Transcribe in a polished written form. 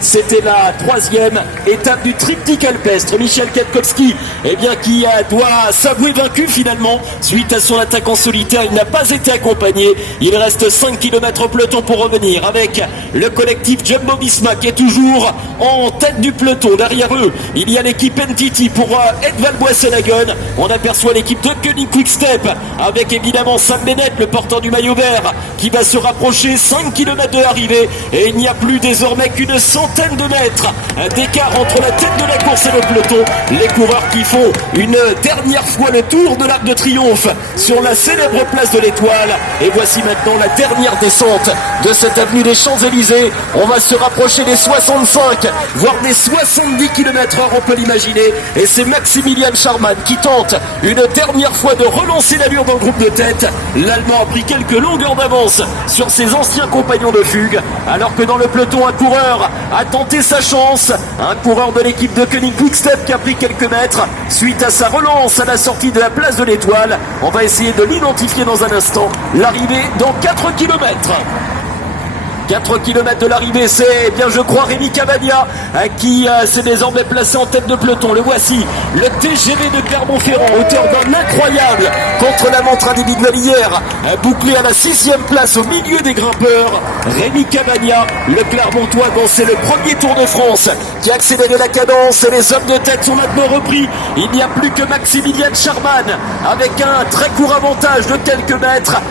C'était la troisième étape du triptyque alpestre. Michel Kwiatkowski, qui doit s'avouer vaincu finalement suite à son attaque en solitaire. Il n'a pas été accompagné. Il reste 5 km au peloton pour revenir avec le collectif Jumbo-Visma qui est toujours en tête du peloton. Derrière eux, il y a l'équipe NTT pour Edvald Boasson-Hagen. On aperçoit l'équipe de Koenig Quick-Step avec évidemment Sam Bennett, le porteur du maillot vert, qui va se rapprocher 5 km de l'arrivée. Et il n'y a plus désormais qu'une centaine de mètres d'écart entre la tête de la course et le peloton. Les coureurs qui font une dernière fois le tour de l'Arc de Triomphe sur la célèbre place de l'Étoile. Et voici maintenant la dernière descente de cette avenue des Champs-Élysées. On va se rapprocher des 65 voire des 70 km/h, on peut l'imaginer. Et c'est Maximilian Schachmann qui tente une dernière fois de relancer l'allure dans le groupe de tête. L'Allemand a pris quelques longueurs d'avance sur ses anciens compagnons de fugue, alors que dans le peloton, un coureur a tenté sa chance, un coureur de l'équipe de Koenig Quick-Step qui a pris quelques mètres suite à sa relance à la sortie de la place de l'Étoile. On va essayer de l'identifier dans un instant. L'arrivée dans 4 km. 4 km de l'arrivée, c'est je crois Rémi Cavagna qui s'est désormais placé en tête de peloton. Le voici, le TGV de Clermont-Ferrand, auteur d'un incroyable contre-la-montre individuel hier, bouclé à la 6e place au milieu des grimpeurs. Rémi Cavagna, le Clermontois, dont c'est le premier Tour de France, qui a accéléré la cadence, et les hommes de tête sont maintenant repris. Il n'y a plus que Maximilian Schachmann avec un très court avantage de quelques mètres.